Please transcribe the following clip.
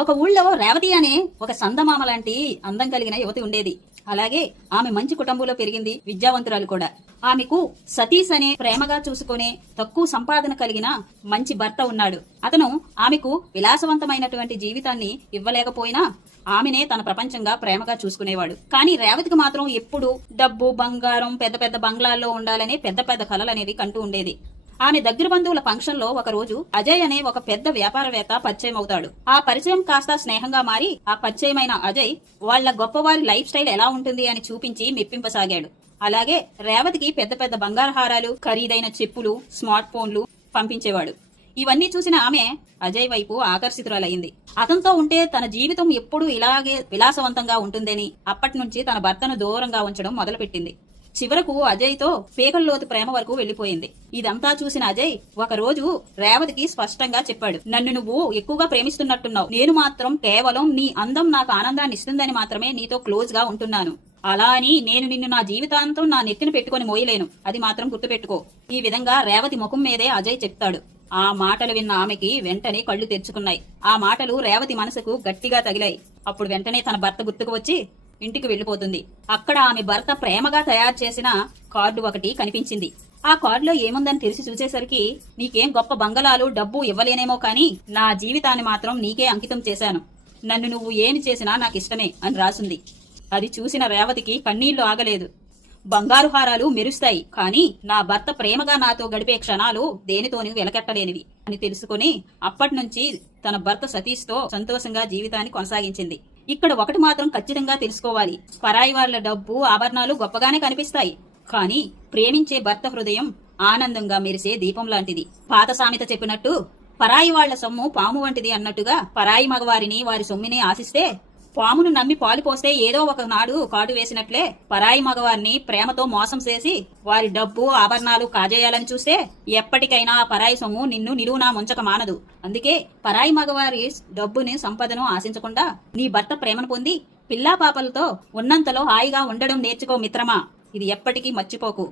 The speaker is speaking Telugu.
ఒక ఊళ్ళో రేవతి అనే ఒక సందమామ లాంటి అందం కలిగిన యువతి ఉండేది. అలాగే ఆమె మంచి కుటుంబంలో పెరిగింది, విద్యావంతురాలు కూడా. ఆమెకు సతీష్ అనే ప్రేమగా చూసుకునే తక్కువ సంపాదన కలిగిన మంచి భర్త ఉన్నాడు. అతను ఆమెకు విలాసవంతమైనటువంటి జీవితాన్ని ఇవ్వలేకపోయినా ఆమెనే తన ప్రపంచంగా ప్రేమగా చూసుకునేవాడు. కానీ రేవతికి మాత్రం ఎప్పుడు డబ్బు, బంగారం, పెద్ద పెద్ద బంగ్లాల్లో ఉండాలనే పెద్ద పెద్ద కలలనేవి కంటూ ఉండేది. ఆమె దగ్గర బంధువుల ఫంక్షన్ లో ఒక రోజు అజయ్ అనే ఒక పెద్ద వ్యాపారవేత్త పరిచయం అవుతాడు. ఆ పరిచయం కాస్త స్నేహంగా మారి ఆ పరిచయమైన అజయ్ వాళ్ల గొప్పవారి లైఫ్ స్టైల్ ఎలా ఉంటుంది అని చూపించి మెప్పింపసాగాడు. అలాగే రేవతికి పెద్ద పెద్ద బంగారహారాలు, ఖరీదైన చెప్పులు, స్మార్ట్ ఫోన్లు పంపించేవాడు. ఇవన్నీ చూసిన ఆమె అజయ్ వైపు ఆకర్షితురాలయ్యింది. అతనితో ఉంటే తన జీవితం ఎప్పుడూ ఇలాగే విలాసవంతంగా ఉంటుందని అప్పటి నుంచి తన భర్తను దూరంగా ఉంచడం మొదలుపెట్టింది. చివరకు అజయ్ తో పేకల్లోతు ప్రేమ వరకు వెళ్లిపోయింది. ఇదంతా చూసిన అజయ్ ఒక రోజు రేవతికి స్పష్టంగా చెప్పాడు, నన్ను నువ్వు ఎక్కువగా ప్రేమిస్తున్నట్టున్నావు. నేను మాత్రం కేవలం నీ అందం నాకు ఆనందాన్ని ఇస్తుందని మాత్రమే నీతో క్లోజ్ గా ఉంటున్నాను. అలా అని నేను నిన్ను నా జీవితాంతం నా నెత్తిన పెట్టుకుని మోయలేను, అది మాత్రం గుర్తుపెట్టుకో. ఈ విధంగా రేవతి ముఖం మీదే అజయ్ చెప్తాడు. ఆ మాటలు విన్న ఆమెకి వెంటనే కళ్ళు తెరుచుకున్నాయి. ఆ మాటలు రేవతి మనసుకు గట్టిగా తగిలాయి. అప్పుడు వెంటనే తన భర్త గుర్తుకు వచ్చి ఇంటికి వెళ్లిపోతుంది. అక్కడ ఆమె భర్త ప్రేమగా తయారు చేసిన కార్డు ఒకటి కనిపించింది. ఆ కార్డులో ఏముందని తెలిసి చూసేసరికి, నీకేం గొప్ప బంగళాలు, డబ్బు ఇవ్వలేనేమో కానీ నా జీవితాన్ని మాత్రం నీకే అంకితం చేశాను. నన్ను నువ్వు ఏమి చేసినా నాకిష్టమే అని రాసుంది. అది చూసిన రేవతికి కన్నీళ్లు ఆగలేదు. బంగారు హారాలు మెరుస్తాయి, కానీ నా భర్త ప్రేమగా నాతో గడిపే క్షణాలు దేనితోని వెలకెట్టలేనివి అని తెలుసుకుని అప్పటి నుంచి తన భర్త సతీష్ తో సంతోషంగా జీవితాన్ని కొనసాగించింది. ఇక్కడ ఒకటి మాత్రం ఖచ్చితంగా తెలుసుకోవాలి, పరాయి వాళ్ల డబ్బు, ఆభరణాలు గొప్పగానే కనిపిస్తాయి, కానీ ప్రేమించే భర్త హృదయం ఆనందంగా మెరిసే దీపం లాంటిది. పాత సామెత చెప్పినట్టు పరాయి వాళ్ల సొమ్ము పాము వంటిది అన్నట్టుగా పరాయి మగవారిని, వారి సొమ్మిని ఆశిస్తే పామును నమ్మి పాలు పోస్తే ఏదో ఒక నాడు కాటు వేసినట్లే పరాయి మగవారిని ప్రేమతో మోసం చేసి వారి డబ్బు, ఆభరణాలు కాజేయాలని చూస్తే ఎప్పటికైనా ఆ పరాయి సొమ్ము నిన్ను నిలువునా ముంచక మానదు. అందుకే పరాయి మగవారి డబ్బుని, సంపదను ఆశించకుండా నీ భర్త ప్రేమను పొంది పిల్లా పాపలతో ఉన్నంతలో హాయిగా ఉండడం నేర్చుకో మిత్రమా. ఇది ఎప్పటికీ మర్చిపోకు.